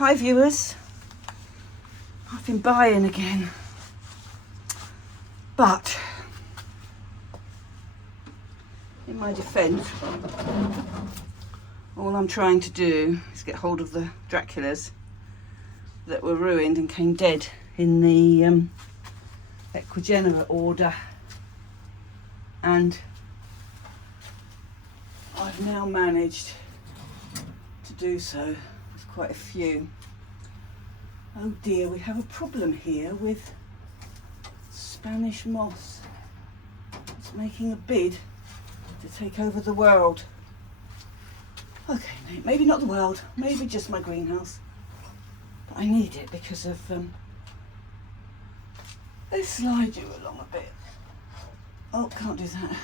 hi viewers. I've been buying again, but in my defence, all I'm trying to do is get hold of the Draculas that were ruined and came dead in the Equigenera order, and I've now managed to do so with quite a few. Oh dear, we have a problem here with Spanish moss. It's making a bid to take over the world. Okay, maybe not the world, maybe just my greenhouse. But I need it because of let's slide you along a bit. Oh, can't do that.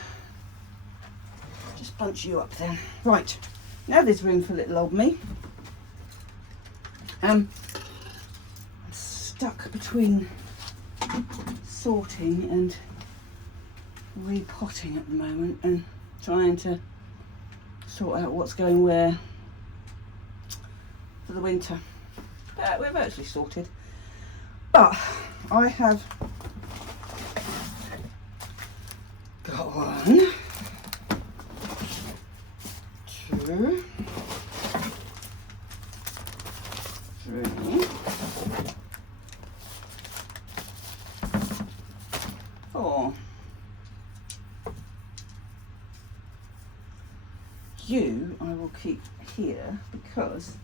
Just bunch you up then. Right, now there's room for little old me. I'm stuck between sorting and repotting at the moment and trying to sort out what's going where for the winter. We're virtually sorted, but I have got 1, 2, 3, 4. You I will keep here because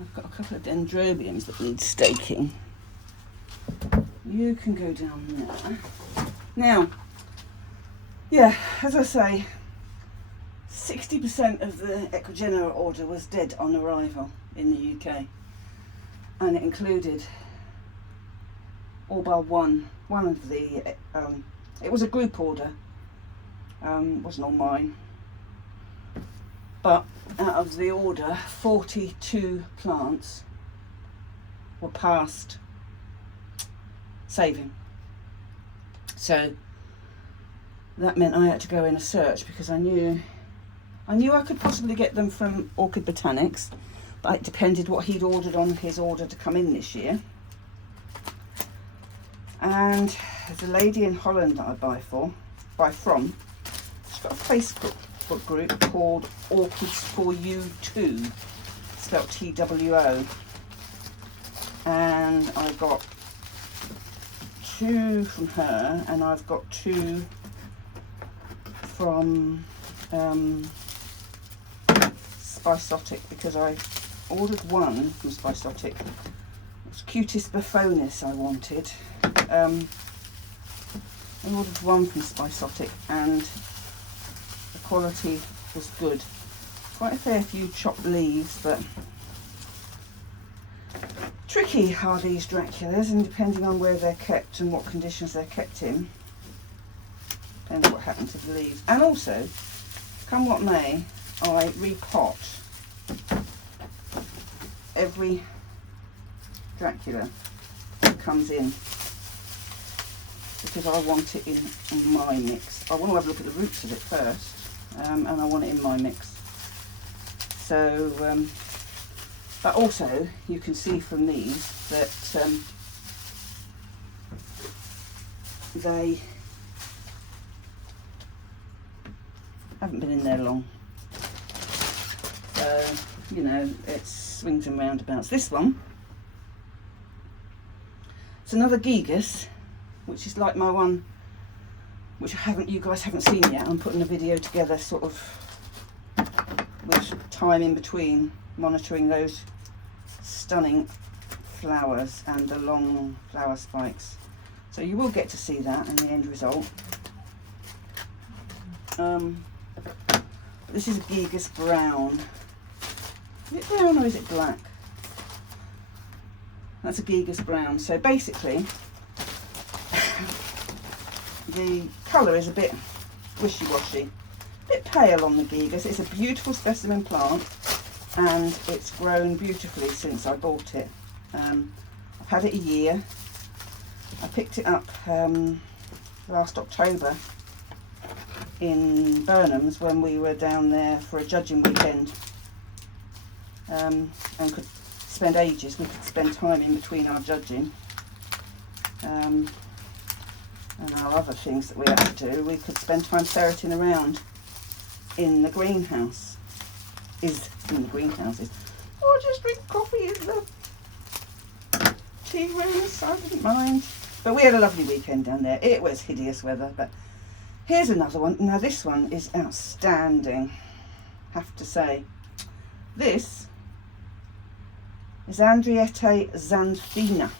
I've got a couple of dendrobiums that need staking. You can go down there. Now, yeah, as I say, 60% of the Equigenera order was dead on arrival in the UK, and it included all bar one of the, it was a group order, wasn't all mine, but out of the order, 42 plants were past saving. So that meant I had to go in a search because I knew I could possibly get them from Orchid Botanics, but it depended what he'd ordered on his order to come in this year. And there's a lady in Holland that I buy from. She's got a Facebook group called Orchids for You Too, spelled TWO, and I got 2 from her, and I've got 2 from Spisotic, because I ordered 1 from Spisotic. It was Cutis buffonis I wanted. I ordered 1 from Spisotic and the quality was good. Quite a fair few chopped leaves, but tricky are these Draculas, and depending on where they're kept and what conditions they're kept in, depends what happened to the leaves. And also, come what may, I repot every Dracula that comes in because I want it in my mix. I want to have a look at the roots of it first, and I want it in my mix. So, but also you can see from these that they haven't been in there long. So, you know, it swings and roundabouts. This one, it's another Gigas, which is like my one, which you guys haven't seen yet. I'm putting a video together sort of with time in between, monitoring those stunning flowers and the long flower spikes. So you will get to see that in the end result. This is a Gigas brown. Is it brown or is it black? That's a Gigas brown. So basically, the colour is a bit wishy-washy, a bit pale on the Gigas. It's a beautiful specimen plant and it's grown beautifully since I bought it. I've had it a year. I picked it up last October in Burnham's when we were down there for a judging weekend, and could spend ages. We could spend time in between our judging and our other things that we have to do. We could spend time ferreting around in the greenhouse. Or just drink coffee in the tea rooms. I didn't mind. But we had a lovely weekend down there. It was hideous weather, but here's another one. Now this one is outstanding, have to say. This is Andriette xanthina.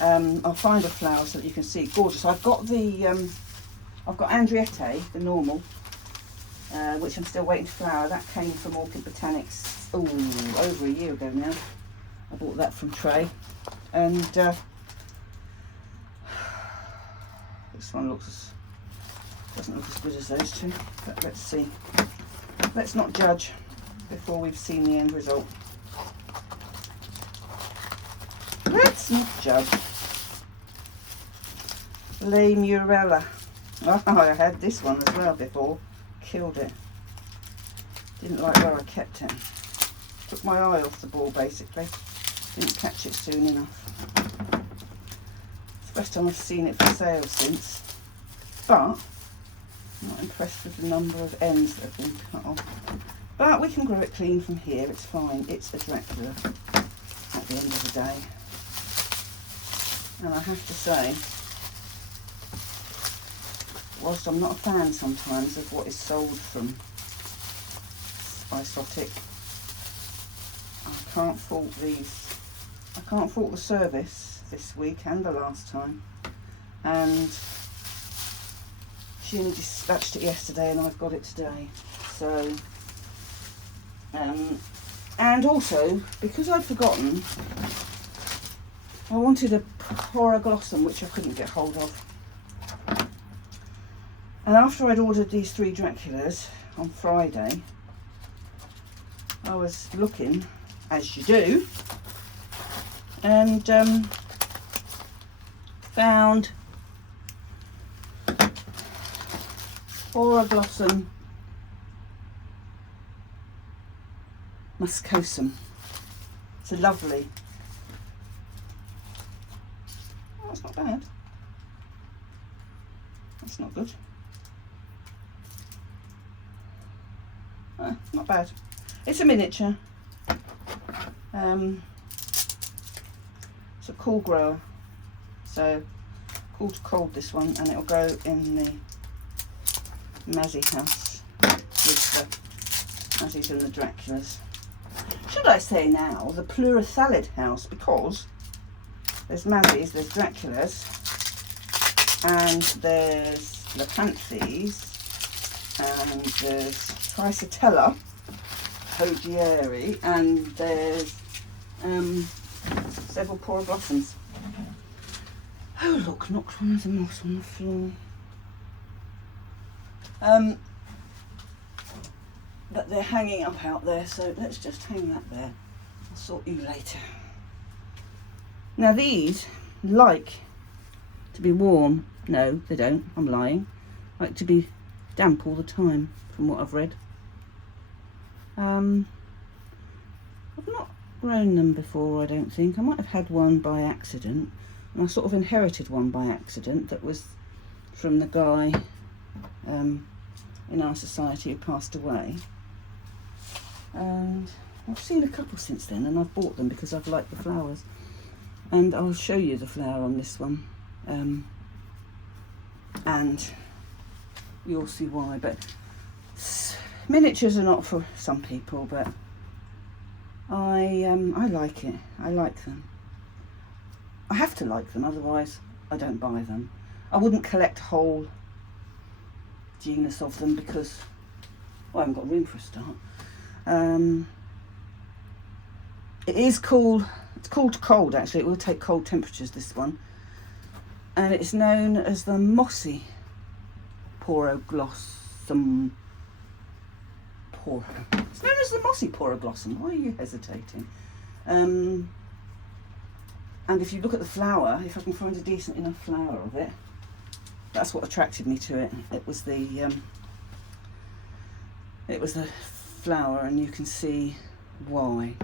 I'll find a flower so that you can see. Gorgeous. I've got Andriette, the normal, which I'm still waiting to flower. That came from Orchid Botanics over a year ago now. I bought that from Trey, and this one doesn't look as good as those two. But let's see. Let's not judge before we've seen the end result. Let's not judge. Murella. Oh, I had this one as well before. Killed it. Didn't like where I kept it. Took my eye off the ball basically. Didn't catch it soon enough. It's the first time I've seen it for sale since. But I'm not impressed with the number of ends that have been cut off. But we can grow it clean from here. It's fine. It's a Dracula at the end of the day. And I have to say, whilst I'm not a fan sometimes of what is sold from Spiceotic, I can't fault these. I can't fault the service this week and the last time. And she only dispatched it yesterday and I've got it today. So, and also, because I'd forgotten, I wanted a Poroglossum, which I couldn't get hold of. And after I'd ordered these 3 Draculas on Friday, I was looking, as you do, and found Poroglossum muscosum. It's a lovely. Oh, that's not bad. That's not good. Not bad. It's a miniature. It's a cool grower. So cool to cold this one, and it'll go in the Mazzy house with the Mazzies and the Draculas. Should I say now the Pleurathalid house, because there's Mazzies, there's Draculas, and there's Lapanthes, and there's Tricetella, Hodieri, and there's several Poroglossums. Oh look, knocked one of the moss on the floor. But they're hanging up out there, so let's just hang that there. I'll sort you later. Now these like to be warm. No, they don't. I'm lying. Like to be damp all the time, from what I've read. I've not grown them before, I don't think. I might have had one by accident. And I sort of inherited one by accident that was from the guy in our society who passed away. And I've seen a couple since then, and I've bought them because I've liked the flowers. And I'll show you the flower on this one. And you'll see why. But miniatures are not for some people, but I like it. I like them. I have to like them, otherwise I don't buy them. I wouldn't collect whole genus of them because, well, I haven't got room for a start. It is cool. It's cool to cold actually. It will take cold temperatures, this one, and it's known as the mossy Poroglossum. It's known as the mossy Poroglossum. Why are you hesitating? And if you look at the flower, if I can find a decent enough flower of it, that's what attracted me to it. It was the flower, and you can see why.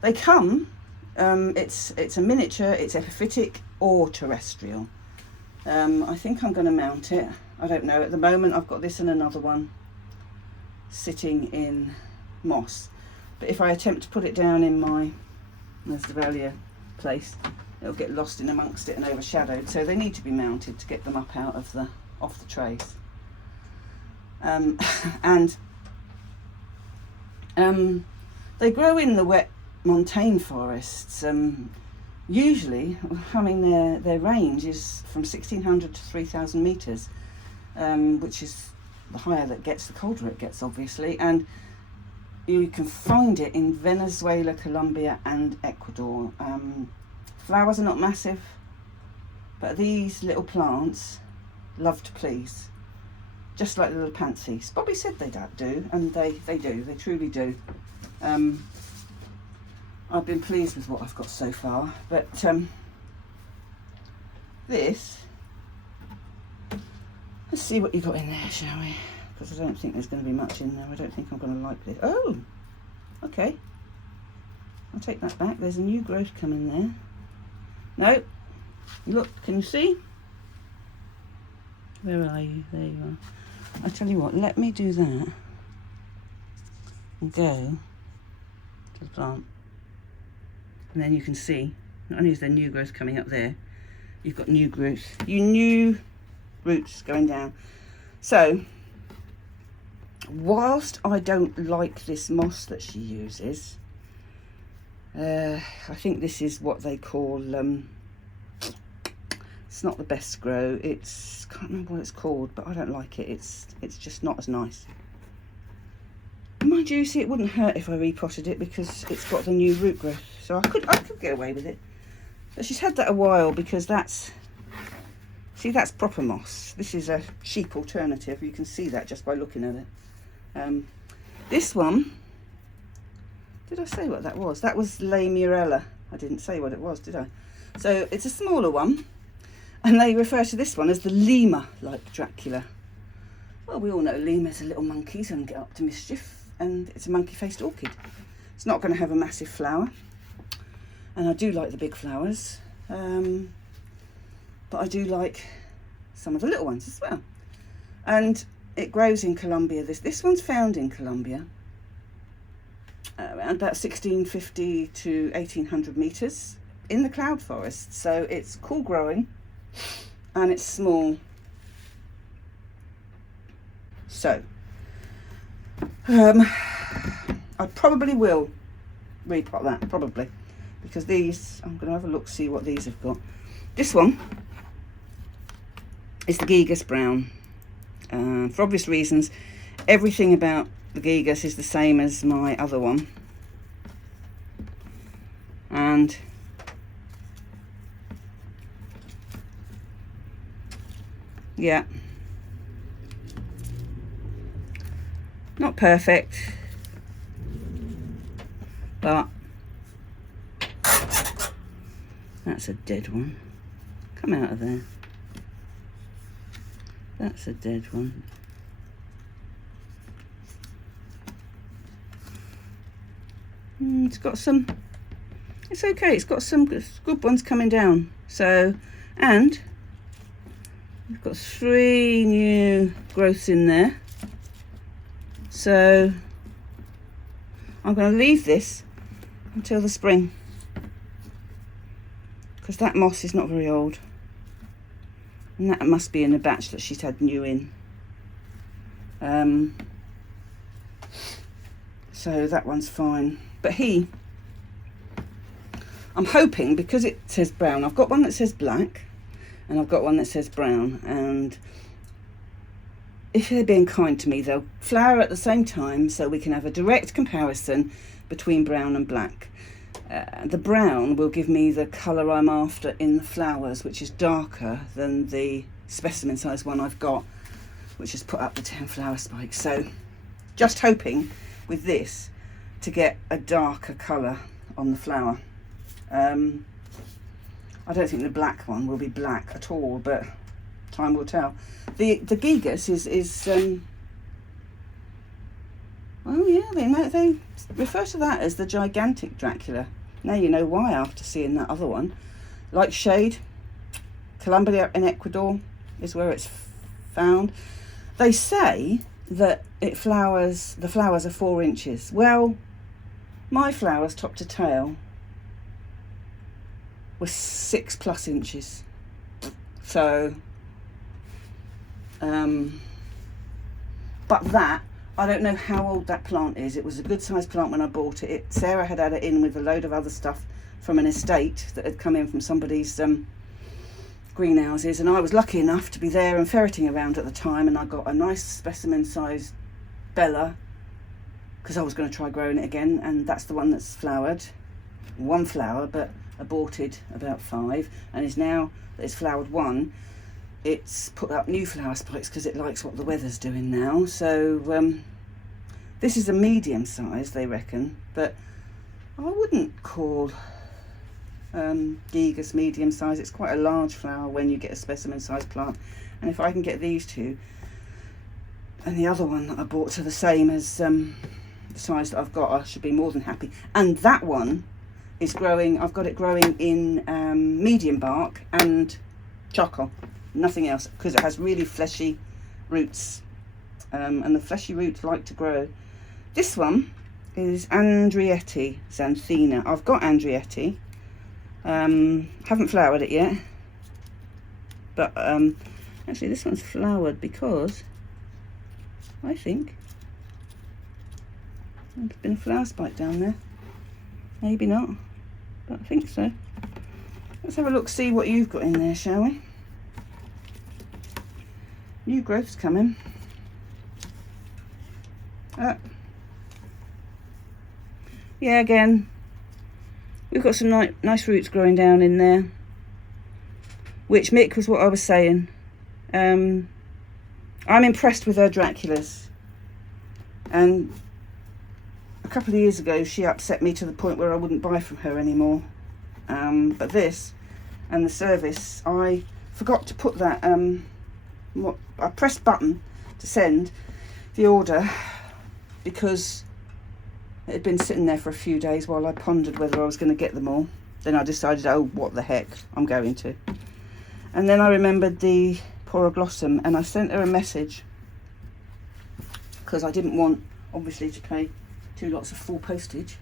They come, it's a miniature, it's epiphytic or terrestrial. I think I'm going to mount it. I don't know. At the moment I've got this and another one sitting in moss. But if I attempt to put it down in my Dracula place, it'll get lost in amongst it and overshadowed. So they need to be mounted to get them up out of off the trays. And they grow in the wet montane forests. Usually, I mean, their range is from 1,600 to 3,000 metres, which is the higher that gets, the colder it gets, obviously. And you can find it in Venezuela, Colombia and Ecuador. Flowers are not massive, but these little plants love to please, just like the little pansies. Bobby said they do, and they do, they truly do. I've been pleased with what I've got so far, but this, let's see what you got in there, shall we? Because I don't think there's going to be much in there. I don't think I'm going to like this. Oh, okay. I'll take that back. There's a new growth coming there. No, look, can you see? Where are you? There you are. I tell you what, let me do that and go to the plant. And then you can see, not only is there new growth coming up there, you've got new growth, new roots going down. So, whilst I don't like this moss that she uses, I think this is what they call, it's not the best grow, it's, can't remember what it's called, but I don't like it, it's just not as nice. Mind you, see, it wouldn't hurt if I repotted it because it's got the new root growth, so I could get away with it. But she's had that a while because that's, see, that's proper moss. This is a cheap alternative. You can see that just by looking at it. This one, did I say what that was? That was Lamurella. I didn't say what it was, did I? So it's a smaller one, and they refer to this one as the lemur, like Dracula. Well, we all know lemurs are little monkeys and get up to mischief, and it's a monkey-faced orchid. It's not going to have a massive flower, and I do like the big flowers, but I do like some of the little ones as well. And it grows in Colombia. This one's found in Colombia, around about 1,650 to 1,800 metres in the cloud forest. So it's cool growing and it's small. So I probably will repot that, probably, because these, I'm going to have a look, see what these have got. This one is the Gigas Brown. For obvious reasons, everything about the Gigas is the same as my other one. And yeah, not perfect, but that's a dead one. Come out of there. That's a dead one. It's got some, it's okay, it's got some good ones coming down. So, and we've got 3 new growths in there. So I'm going to leave this until the spring, because that moss is not very old. And that must be in a batch that she's had new in. So that one's fine. But I'm hoping, because it says brown, I've got one that says black and I've got one that says brown, and if they're being kind to me, they'll flower at the same time so we can have a direct comparison between brown and black. The brown will give me the colour I'm after in the flowers, which is darker than the specimen size one I've got, which has put up the 10 flower spikes. So just hoping with this to get a darker colour on the flower. I don't think the black one will be black at all, but time will tell. The Gigas is Oh yeah, they refer to that as the gigantic Dracula. Now you know why after seeing that other one. Like shade, Colombia in Ecuador is where it's found. They say that the flowers are 4 inches. Well, my flowers top to tail were 6+ inches. So, but that, I don't know how old that plant is. It was a good sized plant when I bought it. Sarah had it in with a load of other stuff from an estate that had come in from somebody's greenhouses, and I was lucky enough to be there and ferreting around at the time, and I got a nice specimen sized Bella because I was going to try growing it again, and that's the one that's flowered. 1 flower, but aborted about 5, and is now that it's flowered 1, it's put up new flower spikes because it likes what the weather's doing now. So this is a medium size, they reckon, but I wouldn't call Gigas medium size. It's quite a large flower when you get a specimen size plant, and if I can get these two and the other one that I bought to the same as the size that I've got, I should be more than happy. And that one is growing, I've got it growing in medium bark and charcoal, nothing else, because it has really fleshy roots, and the fleshy roots like to grow. This one is Andrietti Xanthina. I've got Andrietti, haven't flowered it yet, but actually this one's flowered because I think there's been a flower spike down there. Maybe not, but I think so. Let's have a look, see what you've got in there, shall we? New growth's coming. Yeah, again, we've got some nice roots growing down in there, which, Mick, was what I was saying. I'm impressed with her Draculas, and a couple of years ago she upset me to the point where I wouldn't buy from her anymore. But this and the service, I forgot to put that, I pressed button to send the order because it had been sitting there for a few days while I pondered whether I was going to get them all. Then I decided, oh, what the heck, I'm going to. And then I remembered the Poroglossum, and I sent her a message because I didn't want, obviously, to pay 2 lots of full postage.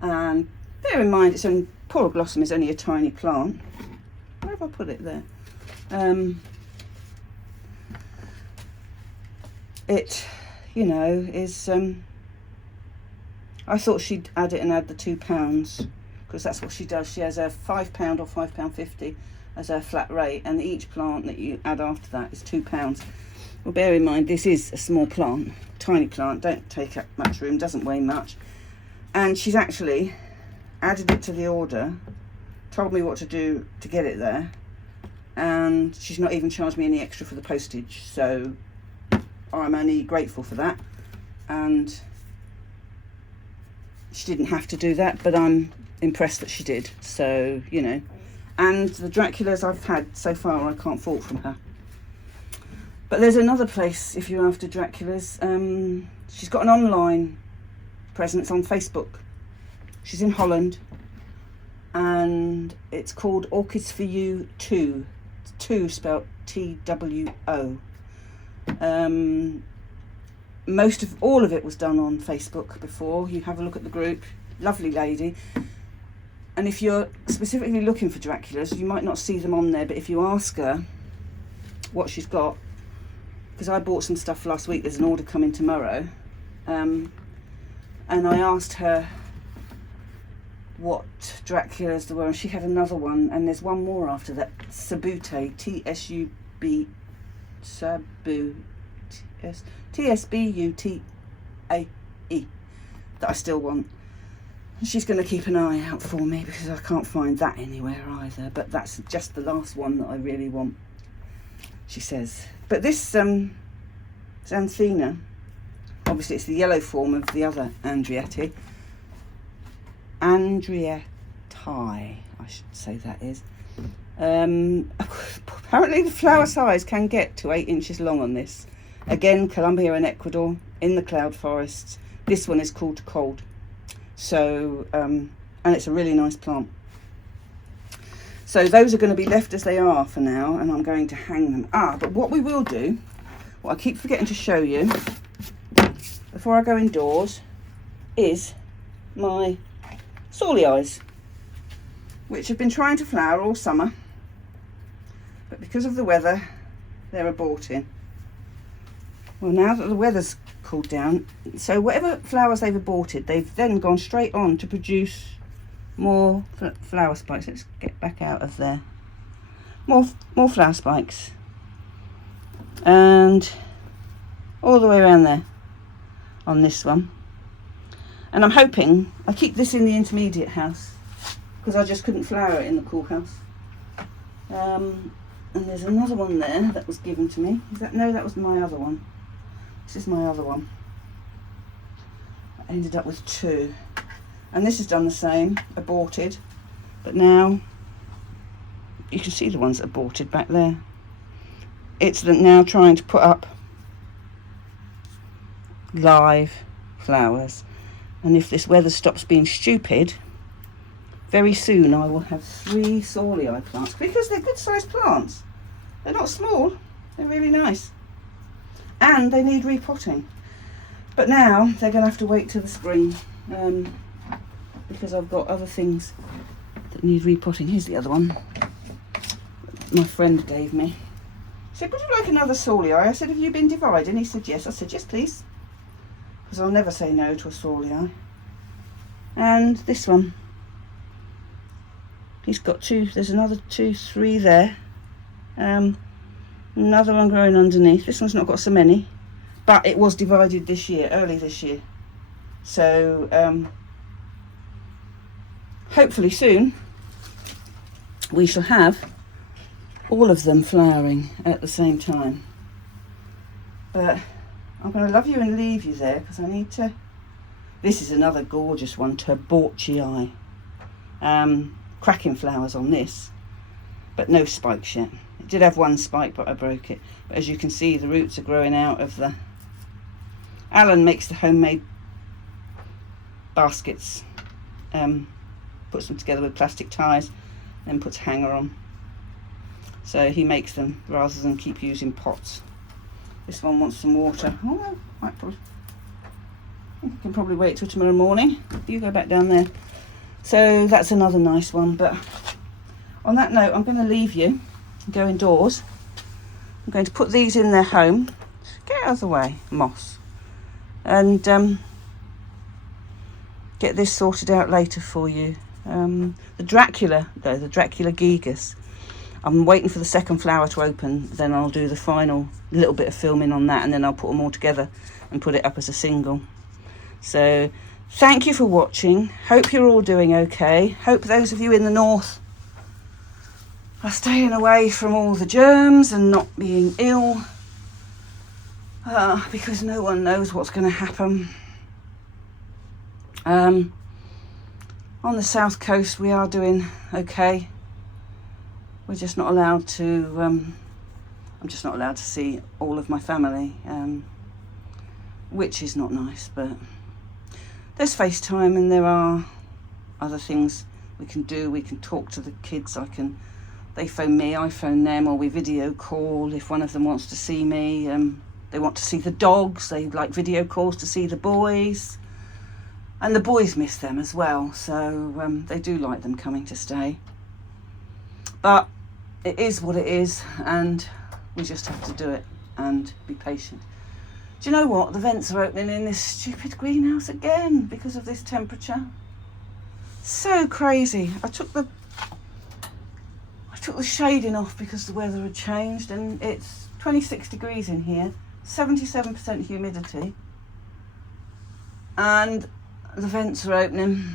And bear in mind, Poroglossum is only a tiny plant. Where have I put it there? It, you know, is, I thought she'd add it and add the £2, because that's what she does. She has a £5 or £5.50 as her flat rate, and each plant that you add after that is £2. Well, bear in mind, this is a small plant, tiny plant, don't take up much room, doesn't weigh much. And she's actually added it to the order, told me what to do to get it there, and she's not even charged me any extra for the postage. So I'm only grateful for that. And she didn't have to do that, but I'm impressed that she did. So, you know, and the Draculas I've had so far, I can't fault from her. But there's another place if you're after Draculas. She's got an online presence on Facebook. She's in Holland, and it's called Orchids for You 2. 2 spelled TWO. All of it was done on Facebook before. You have a look at the group. Lovely lady. And if you're specifically looking for Draculas, you might not see them on there, but if you ask her what she's got, because I bought some stuff last week, there's an order coming tomorrow, and I asked her what Draculas there were, and she had another one, and there's one more after that, Sabute, T-S-U-B, T-S-B-U-T-A-E, that I still want. She's going to keep an eye out for me because I can't find that anywhere either, but that's just the last one that I really want, she says. But this Xanthina, obviously it's the yellow form of the other Andrietti. Andrietti, I should say that is. Apparently the flower size can get to 8 inches long on this. Again, Colombia and Ecuador, in the cloud forests, This one is called Cold. So, and it's a really nice plant. So those are going to be left as they are for now, and I'm going to hang them. But what we will do, what I keep forgetting to show you before I go indoors, is my Sorleis, which have been trying to flower all summer, but because of the weather, they're aborting. Well, now that the weather's cooled down, so whatever flowers they've aborted, they've then gone straight on to produce more flower spikes. Let's get back out of there. More flower spikes, and all the way around there on this one. And I'm hoping I keep this in the intermediate house because I just couldn't flower it in the cool house. And there's another one there that was given to me. No, that was my other one. This is my other one. I ended up with 2. And this has done the same, aborted. But now, you can see the ones that aborted back there. It's now trying to put up live flowers. And if this weather stops being stupid, very soon I will have 3 Sorlei plants, because they're good sized plants. They're not small, they're really nice. And they need repotting. But now they're going to have to wait till the spring, because I've got other things that need repotting. Here's the other one my friend gave me. He said, would you like another Sorlei? I said, have you been dividing? He said, yes. I said, yes, please. Because I'll never say no to a Sorlei. And this one, he's got 2. There's another 2, 3 there. Another one growing underneath. This one's not got so many, but it was divided this year, early this year. So hopefully soon we shall have all of them flowering at the same time. But I'm going to love you and leave you there because I need to. This is another gorgeous one, Orchid. Cracking flowers on this, but no spikes yet. It did have 1 spike, but I broke it. But as you can see, the roots are growing out of the. Alan makes the homemade baskets, puts them together with plastic ties, then puts hanger on. So he makes them rather than keep using pots. This one wants some water. Oh no, I think I can probably wait till tomorrow morning. You go back down there. So that's another nice one. But on that note, I'm going to leave you and go indoors. I'm going to put these in their home. Get out of the way, moss. And get this sorted out later for you. The Dracula gigas. I'm waiting for the second flower to open, then I'll do the final little bit of filming on that, and then I'll put them all together and put it up as a single. So thank you for watching. Hope you're all doing okay. Hope those of you in the north are staying away from all the germs and not being ill, because no one knows what's going to happen. On the south coast we are doing okay. We're just not allowed to, I'm just not allowed to see all of my family, which is not nice, but there's FaceTime and there are other things we can do. We can talk to the kids. They phone me, I phone them, or we video call if one of them wants to see me. They want to see the dogs. They like video calls to see the boys. And the boys miss them as well, so they do like them coming to stay. But it is what it is, and we just have to do it and be patient. Do you know what? The vents are opening in this stupid greenhouse again because of this temperature. So crazy. I took the shading off because the weather had changed, and it's 26 degrees in here, 77% humidity, and the vents are opening.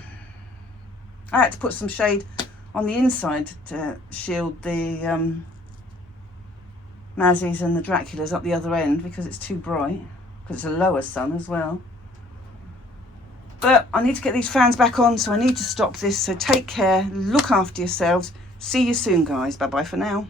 I had to put some shade on the inside to shield the Mazzies and the Draculas up the other end because it's too bright, because it's a lower sun as well. But I need to get these fans back on, so I need to stop this. So take care, look after yourselves. See you soon, guys. Bye bye for now.